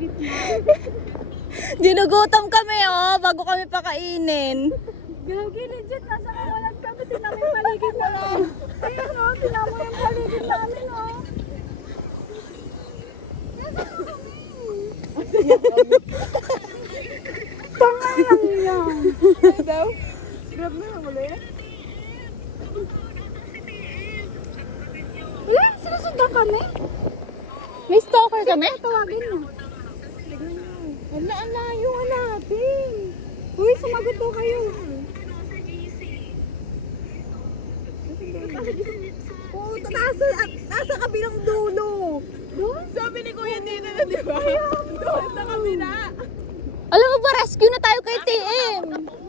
gitna. Ginugutom kami bago kami pakainin. Gagi, legit, nasa kawalan kami, tinamo yung paligid namin. Ayun tinamo yung paligid namin Nasa kami. Tangay lang yan. Ano daw? Grab na yung ulit. Wala, sinusundan kami. May stalker kami? Tawagin mo. Wala, ang layo natin. Uy, sumagot daw kayo. Oo, nasa kabilang dulo. Doon? Sabi ni Kuya Dina na, di ba? Doon sa kabila. Alam mo ba, rescue na tayo kay TM.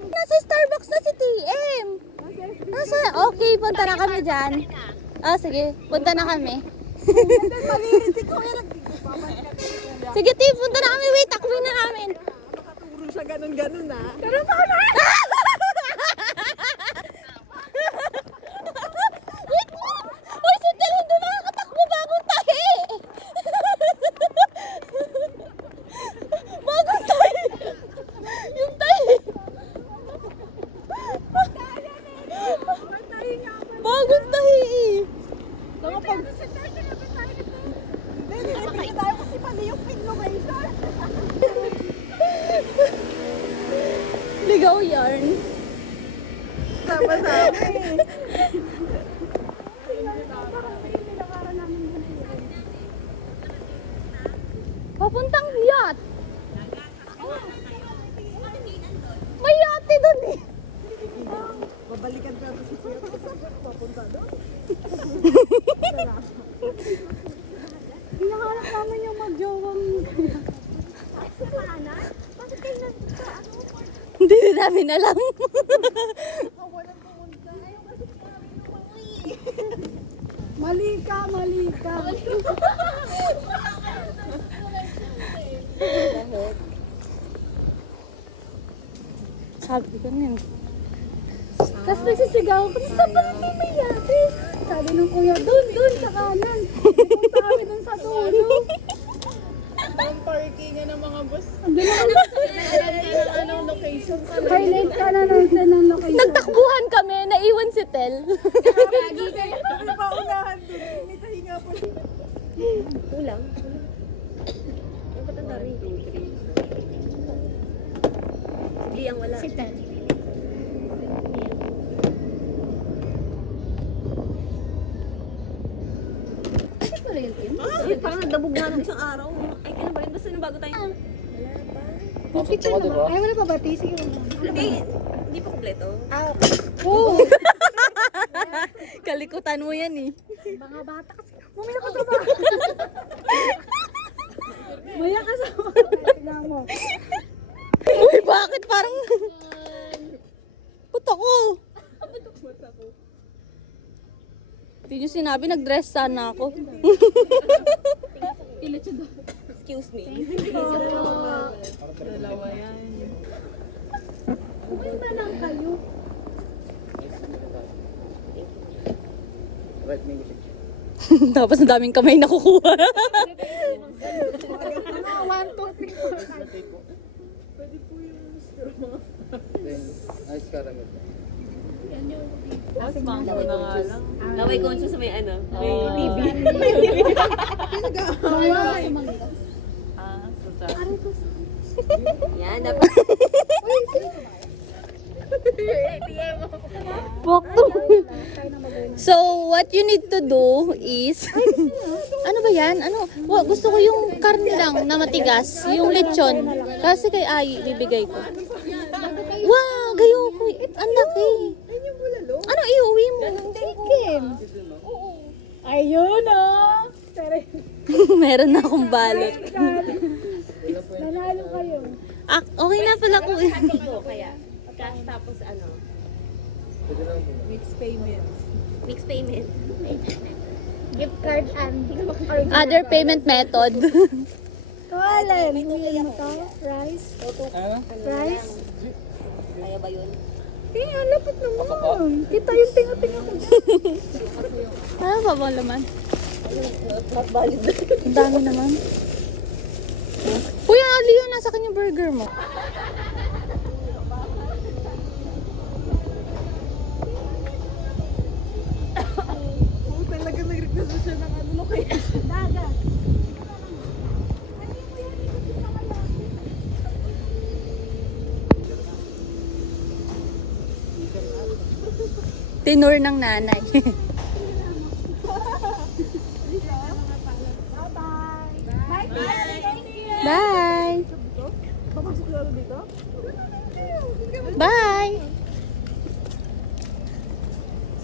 Nasa Starbucks na si TM. Okay, punta na kami dyan. Sige, punta na kami. Malinis si Kuya. Sige, Tim, punta na kami. Wait, takbuhin na namin. Nakaturo siya ganun-ganun na. Pero paano? Wait mo! Uy, si Tel, hindi nakakatakbo bagong tahi. Bagong tahi. Yung tahi. Bagong tahi. Hindi tayo kasi pali yung pin location. Ligaw yarn. Sama-sama Papuntang yacht. May yate doon eh. Babalikan ka si Kuya. Papunta doon. Hinahanap namin yung mag-jowang. Hindi na namin alam. Mali ka. Sabi ko na Tapos nagsisigaw ko, saan ba natin may yate? Sabi ng kuya, doon, sa kanan. Punta kami doon sa dulo. Ang parking ng mga bus. Andun na kami. Location ka Highlight ka na natin ng location. Nagtakbuhan kami, naiwan si Tel. Ano ba unahan doon? May tahinga po. Kulang. Ang ba't ang dami? 2, 3. Hindi ang wala. Si Tel. Ay, parang nagdabog nga ng isang araw. Ay, kailan ba yun? Basta nung bago tayo. May picture naman. Ay, wala pa ba? Sige. Hindi pa kompleto. Oo. Kalikutan mo yan eh. Mga bata kasi. Mamaya ka sa bata. Maya ka sa bata. Tingnan mo. Uy, bakit parang... Puta ko. Hindi nyo sinabi, nag-dress sana ako. Excuse me. Dalawa yan. Kumain ba lang kayo? Tapos ang daming kamay nakukuha. 1, 2, 3, 4, 5. Pwede po yung straw mga. Ice caramel. Tapos mango na nga lang. Laway conscious may ano. May TV. So Yan, dapat. So, what you need to do is... ano ba yan? Gusto ko yung karne lang na matigas. Yung lechon. Kasi kay Ai, bibigay ko. Wow, gayo ko. Ang laki. Ano iuwi mo? Kim. Ayun Meron na akong balot. Nanalo kayo. Okay na pala ko eh. Ito, kaya. Cash tapos ano. mixed payment. Mixed payment. Gift card and Other payment method. Kawalin. Ano to? Rice? Rice? Kaya ba yun? Ang lapit naman. Kita yung tinga-tinga ko dyan. Ano pa bang laman? Not valid. Ang dami naman. Leo, nasa kanya burger mo. Oo, talaga nag-request siya ng ano location. Dagat. Tinur ng nanay. Bye, Tia. Thank you. Bye! Papasok na ako dito? Bye!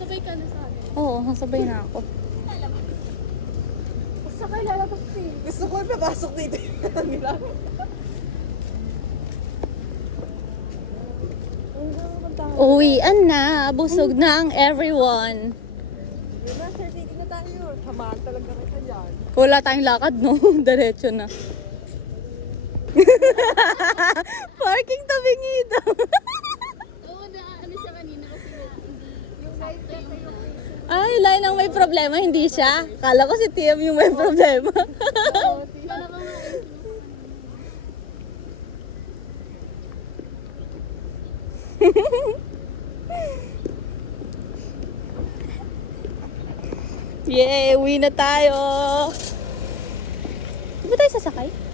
Sabay ka na sa akin. Oo, sabay na ako. Sakay lalabas ko eh. Gusto ko papasok dito yung kanila. Uwian na. Busog na ang everyone. Yun na, sir, hindi na tayo. Samahan talaga kita dyan. Wala tayong lakad, no? Diretso na. Parking tabing ito. Oo, ano siya kanina kasi yung live ka sa'yo. Ay, lain ang may problema, hindi siya. Kala ko si TM yung may problema. Kala ko nga eh. Yay, uwi na tayo. Di ba tayo sasakay?